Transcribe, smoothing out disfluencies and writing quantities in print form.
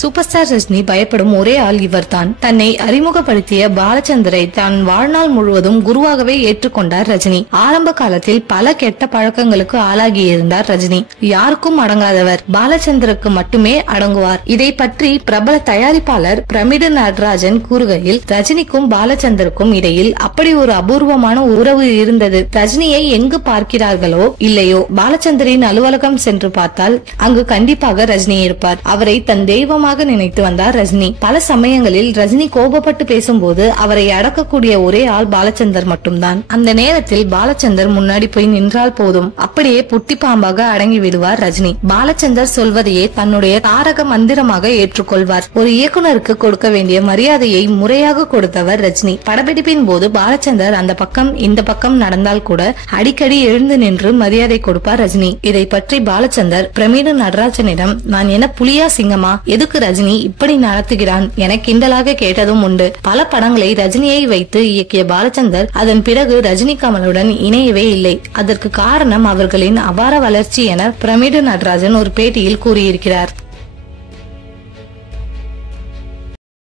Super star Rajini பயப்படும் ஒரே ஆள் இவர்தான். தன்னை அறிமுகப்படுத்திய பாலச்சந்தரை தான் வாழ்நாள் முழுவதும் குருவாகவே ஏற்றுக்கொண்டார் ரஜினி. ஆரம்ப காலத்தில் பல கெட்ட பழக்கங்களுக்கு ஆளாகி இருந்தார் ரஜினி. யாருக்கும் அடங்காதவர், பாலச்சந்தருக்கு மட்டுமே அடங்குவார். இதை பற்றி பிரபல தயாரிப்பாளர் பிரமிடு நடராஜன் கூறுகையில், ரஜினிக்கும் பாலச்சந்தருக்கும் இடையில் அப்படி ஒரு அபூர்வமான உறவு இருந்தது. ரஜினியை எங்கு பார்க்கிறார்களோ இல்லையோ, பாலச்சந்தரின் அலுவலகம் சென்று பார்த்தால் அங்கு கண்டிப்பாக ரஜினி இருப்பார். அவரை தன் தெய்வமாக நினைத்து வந்தார் ரஜினி. பல சமயங்களில் ரஜினி கோபப்பட்டு பேசும்போது அவரை அடக்கக்கூடிய ஒரே ஆள் பாலச்சந்தர் மட்டும்தான். அந்த நேரத்தில் பாலச்சந்தர் முன்னாடி போய் நின்றால் போதும், அப்படியே புட்டி பாம்பாக அடங்கி விடுவார் ரஜினி. பாலச்சந்தர் சொல்வதையே தன்னுடைய தாரக மந்திரமாக ஏற்றுக்கொள்வார். ஒரு இயக்குனருக்கு கொடுக்க வேண்டிய மரியாதையை முறையாக கொடுத்தவர் ரஜினி. படப்பிடிப்பின் போது பாலச்சந்தர் அந்த பக்கம் இந்த பக்கம் நடந்தால் கூட அடிக்கடி எழுந்து நின்று மரியாதை கொடுப்பார் ரஜினி. இதை பற்றி பாலச்சந்தர் பிரமிடு நடராஜனிடம், நான் என்ன புலியா சிங்கமா, எதுக்கு ரஜினி இப்படி நடத்துகிறான் என கிண்டலாக கேட்டதும் உண்டு. பல படங்களை ரஜினியை வைத்து இயக்கிய பாலச்சந்தர் அதன் பிறகு ரஜினி கமலுடன் இணையவே இல்லை. அதற்கு காரணம் அவர்களின் அபார வளர்ச்சி என பிரமிடு நடராஜன் ஒரு பேட்டியில் கூறியிருக்கிறார்.